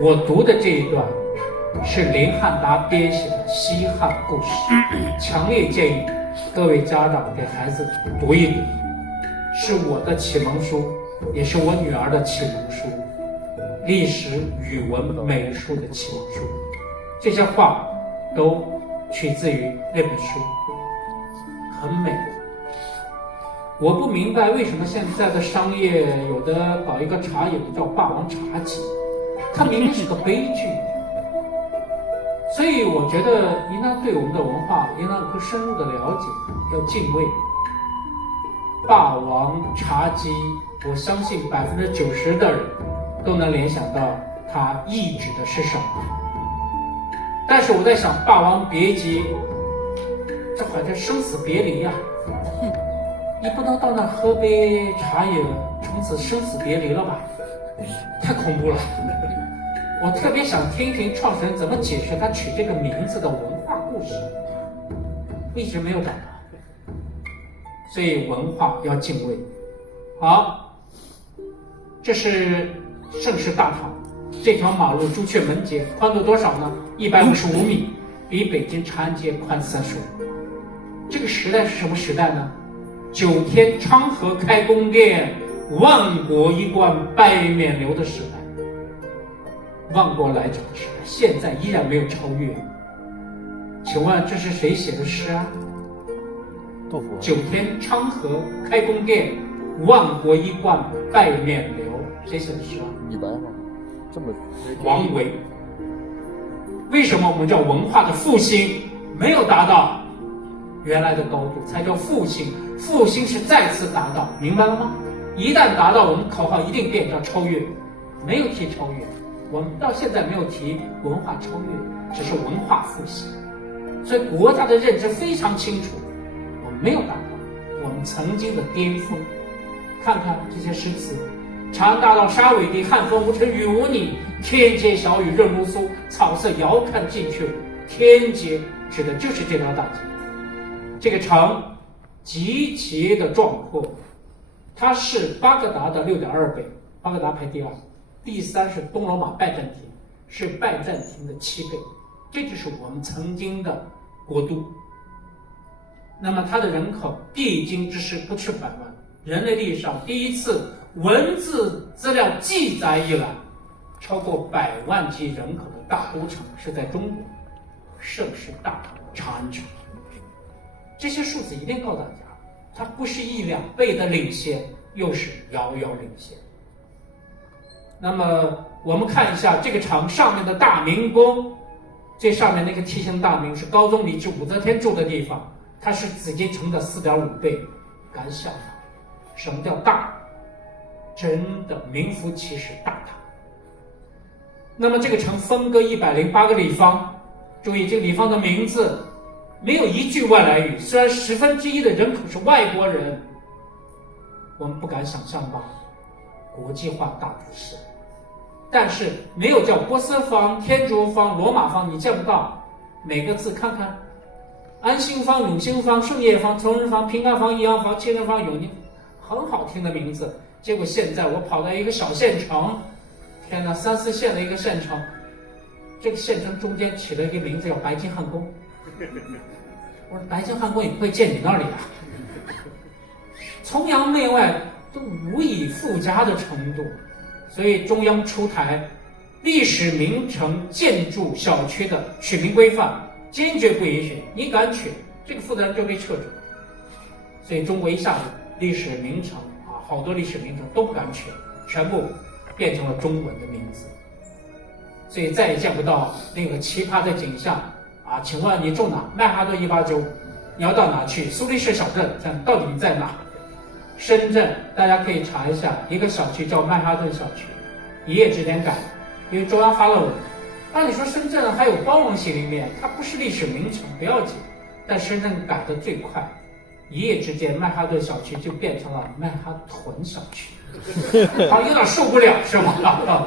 我读的这一段是林汉达编写的西汉故事，强烈建议各位家长给孩子读一读，是我的启蒙书，也是我女儿的启蒙书，历史、语文、美术的启蒙书。这些话都取自于那本书，很美。我不明白为什么现在的商业有的搞一个茶饮叫霸王茶姬，它明明是个悲剧。所以我觉得应当对我们的文化应当有更深入的了解，要敬畏。霸王茶姬，我相信90%的人都能联想到它意指的是什么。但是我在想，《霸王别姬》这好像生死别离呀、你不能到那喝杯茶饮，从此生死别离了吧？太恐怖了。我特别想听一听创始人怎么解释他取这个名字的文化故事，一直没有找到。所以文化要敬畏。好，这是盛世大唐，这条马路朱雀门街宽度多少呢？155米，比北京长安街宽35。这个时代是什么时代呢？9天昌河开宫殿，万国衣冠拜冕旒的时代。万国来朝的时代，现在依然没有超越。请问这是谁写的诗啊杜甫。9天昌河开宫殿，万国衣冠拜冕旒，谁写的诗啊？李白吗？这么王维。为什么我们叫文化的复兴没有达到原来的高度，才叫复兴？复兴是再次达到，明白了吗？一旦达到，我们口号一定变叫超越，没有提超越，我们到现在没有提文化超越，只是文化复兴。所以国家的认知非常清楚，我们没有达到我们曾经的巅峰。看看这些诗词：长安大道沙尾地，汉风无尘雨无泥，天街小雨润如酥，草色遥看近去。天街指的就是这条大街。这个城极其的壮阔，它是巴格达的6.2倍，巴格达排第2，第3是东罗马拜占庭，是拜占庭的7倍。这就是我们曾经的国都。那么它的人口必经之事不去100万，人类历史上第一次文字资料记载以来，超过100万级人口的大都城是在中国，盛世大唐长安城。这些数字一定告诉大家，它不是1-2倍的领先，又是遥遥领先。那么我们看一下这个城上面的大明宫，最上面那个梯形大明是高宗李治、武则天住的地方，它是紫禁城的4.5倍。敢想吗？什么叫大？真的名副其实大唐。那么这个城分割108个里坊，注意这个里坊的名字没有一句外来语，虽然1/10的人口是外国人，我们不敢想象吧？国际化大都市，但是没有叫波斯坊、天竺坊、罗马坊，你见不到。每个字看看，安兴坊、永兴坊、圣业坊、崇仁坊、平安坊、益阳坊、清人坊、永宁，很好听的名字。结果现在我跑到一个小县城，天哪，3、4线的一个县城，这个县城中间起了一个名字叫白金汉宫。我说白金汉宫也不会建你那里啊，崇洋媚外都无以复加的程度。所以中央出台历史名城建筑小区的取名规范，坚决不允许，你敢取，这个负责人就被撤职。所以中国一下子历史名城啊，好多历史名城都不敢取，全部变成了中文的名字。所以再也见不到那个奇葩的景象啊！请问你住哪？曼哈顿189，你要到哪去？苏黎世小镇，到底你在哪？深圳，大家可以查一下，一个小区叫曼哈顿小区，一夜之间改，因为中央发了文。按理说深圳还有包容性一面，它不是历史名城不要紧，但深圳改得最快，一夜之间曼哈顿小区就变成了曼哈屯小区，好有点受不了是吧？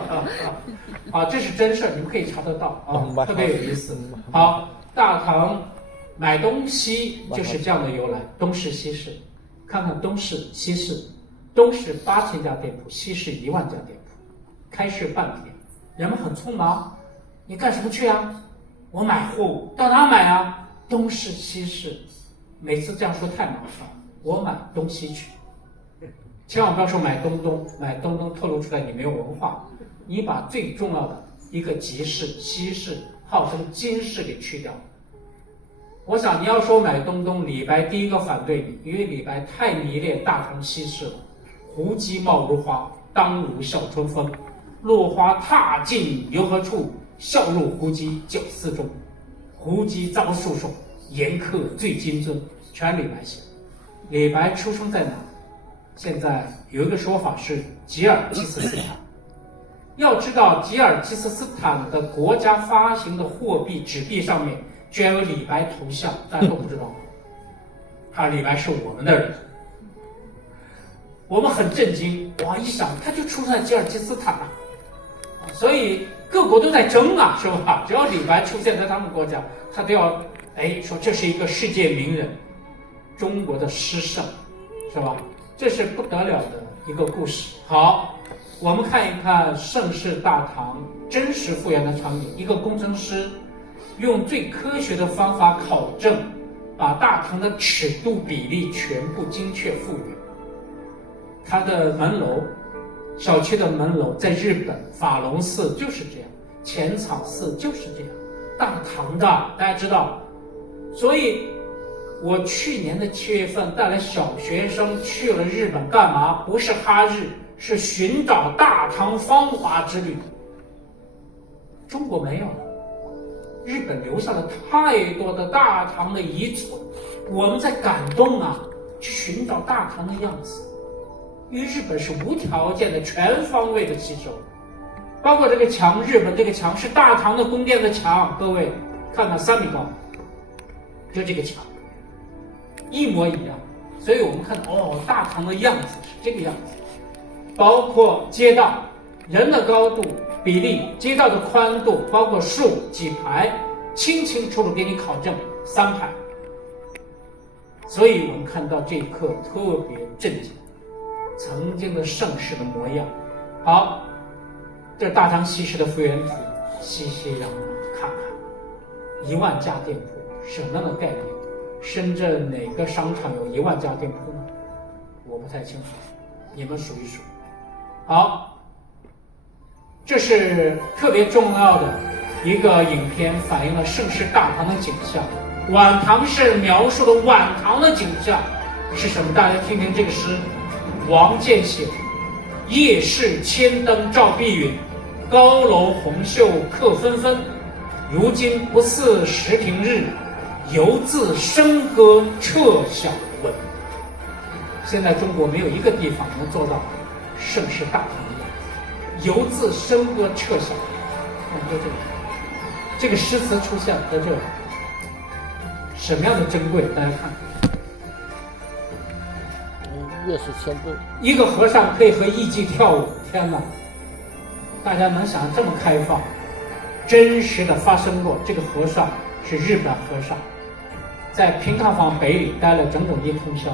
啊，这是真事，你们可以查得到啊，特别有意思。好，大唐买东西就是这样的由来，东市西市。看看东市西市，东市8000家店铺，西市1万家店铺，开市半天，人们很匆忙，你干什么去啊？我买货，到哪买啊？东市西市，每次这样说太麻烦，我买东西去，千万不要说买东东，买东东透露出来你没有文化，你把最重要的一个集市、西市，号称金市给去掉。我想你要说买东东，李白第一个反对你，因为李白太迷恋大唐西市了。胡姬貌如花，当如笑春风。落花踏尽游何处？笑入胡姬酒肆中。胡姬遭束手，严客醉金樽。全李白写。李白出生在哪？现在有一个说法是吉尔吉斯斯坦。要知道，吉尔吉斯斯坦的国家发行的货币纸币上面居然有李白头像，大家都不知道吗？李白是我们的人，我们很震惊。哇，一想他就出生在吉尔吉斯斯坦啊，所以各国都在争啊，是吧？只要李白出现在他们国家，他都要说这是一个世界名人，中国的诗圣，是吧？这是不得了的一个故事。好，我们看一看盛世大唐真实复原的场景。一个工程师用最科学的方法考证，把大唐的尺度比例全部精确复原。他的门楼，小区的门楼，在日本法隆寺就是这样，浅草寺就是这样，大唐的大家知道。所以我去年的7月份带来小学生去了日本干嘛？不是哈日，是寻找大唐芳华之旅。中国没有了，日本留下了太多的大唐的遗存，我们在感动啊，去寻找大唐的样子。因为日本是无条件的、全方位的吸收，包括这个墙，日本这个墙是大唐的宫殿的墙，各位看看3米高，就这个墙一模一样。所以我们看到大唐的样子是这个样子，包括街道人的高度比例、街道的宽度，包括树几排，清清楚楚给你考证3排。所以我们看到这一刻特别震惊，曾经的盛世的模样。好，这是大唐西市的复原图，熙熙攘攘，看看1万家店铺，什么样的概念？深圳哪个商场有1万家店铺呢？我不太清楚，你们数一数。好，这是特别重要的一个影片，反映了盛世大唐的景象。晚唐是描述了晚唐的景象是什么？大家听听这个诗，王建写：夜市千灯照碧云，高楼红袖客纷纷。如今不似时平日，犹自笙歌彻晓闻。现在中国没有一个地方能做到盛世大唐的样子，犹自笙歌彻晓。看在这里，这个诗词出现在这里，什么样的珍贵？大家看，月是千灯，一个和尚可以和艺妓跳舞，天哪！大家能想这么开放？真实的发生过。这个和尚是日本和尚，在平康坊北里待了整整1通宵。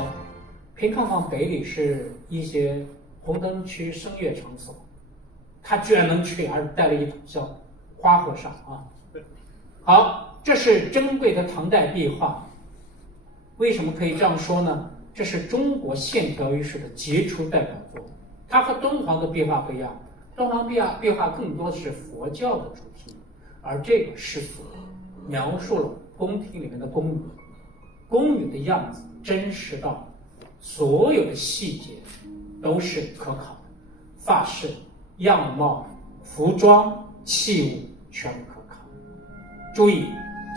平康坊北里是一些红灯区声乐场所，他居然能去，而待了1通宵。花和尚啊！好，这是珍贵的唐代壁画。为什么可以这样说呢？这是中国线条艺术的杰出代表作。它和敦煌的壁画不一样，敦煌壁画更多的是佛教的主题，而这个诗词描述了宫廷里面的宫女，宫女的样子真实到所有的细节都是可考的，发饰、样貌、服装、器物全部可考。注意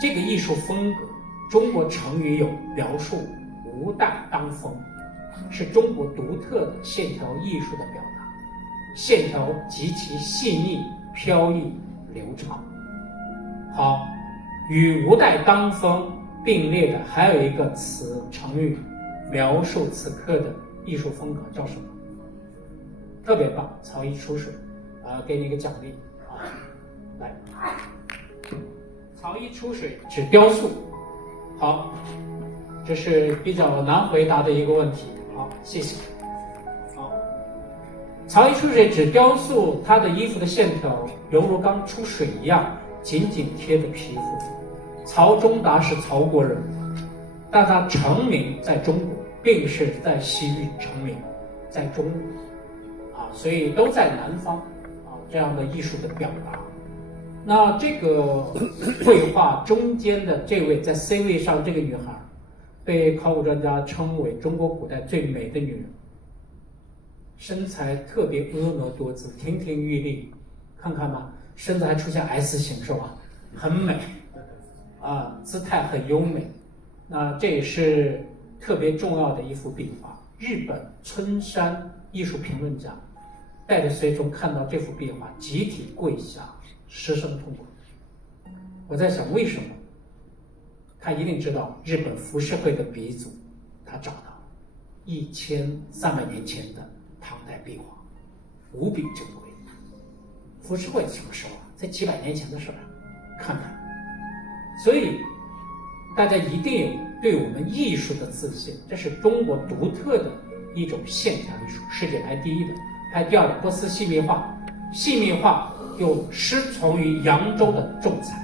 这个艺术风格，中国成语有描述无带当风，是中国独特的线条艺术的表达，线条极其细腻、飘逸、流畅。好，与无带当风并列的还有一个词成语，描述此刻的艺术风格叫什么？特别棒，曹衣出水，给你一个奖励啊！来，曹衣出水指雕塑。好，这是比较难回答的一个问题。好，谢谢。好，曹衣出水指雕塑，它的衣服的线条犹如刚出水一样，紧紧贴着皮肤。曹忠达是曹国人，但他成名在中国，并不是在西域成名，在中国所以都在南方这样的艺术的表达。那这个绘画中间的这位在 C 位上这个女孩，被考古专家称为中国古代最美的女人，身材特别婀娜多姿，亭亭玉立，看看吧，身子还出现 S 型是吧？很美姿态很优美。那这也是特别重要的一幅壁画。日本村山艺术评论家带着随从看到这幅壁画，集体跪下，失声痛哭。我在想，为什么？他一定知道日本浮世绘的鼻祖，他找到1300年前的唐代壁画，无比珍贵。浮世绘什么时候啊？才几百年前的事儿，看看。所以大家一定有对我们艺术的自信，这是中国独特的一种线条艺术，世界排第一的。排第二的波斯细密画，细密画又师从于扬州的仲裁。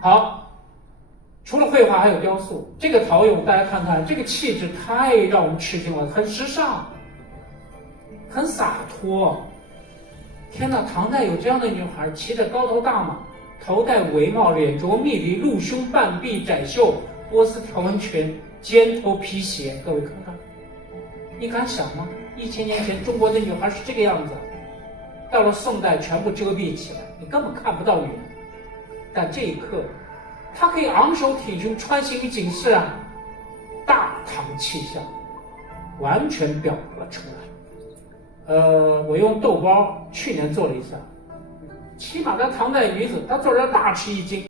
好，除了绘画还有雕塑。这个陶俑大家看看，这个气质太让我们吃惊了，很时尚，很洒脱。天哪，唐代有这样的女孩，骑着高头大马，头戴帷帽，脸着蜜梨，露胸半臂窄袖，波斯条纹裙，尖头皮鞋。各位看看，你敢想吗？1000年前中国的女孩是这个样子，到了宋代全部遮蔽起来，你根本看不到女人。但这一刻，她可以昂首挺胸，穿行于警示啊，大唐气象完全表达出来。我用豆包去年做了一下，起码她唐代女子，她做人大吃一惊。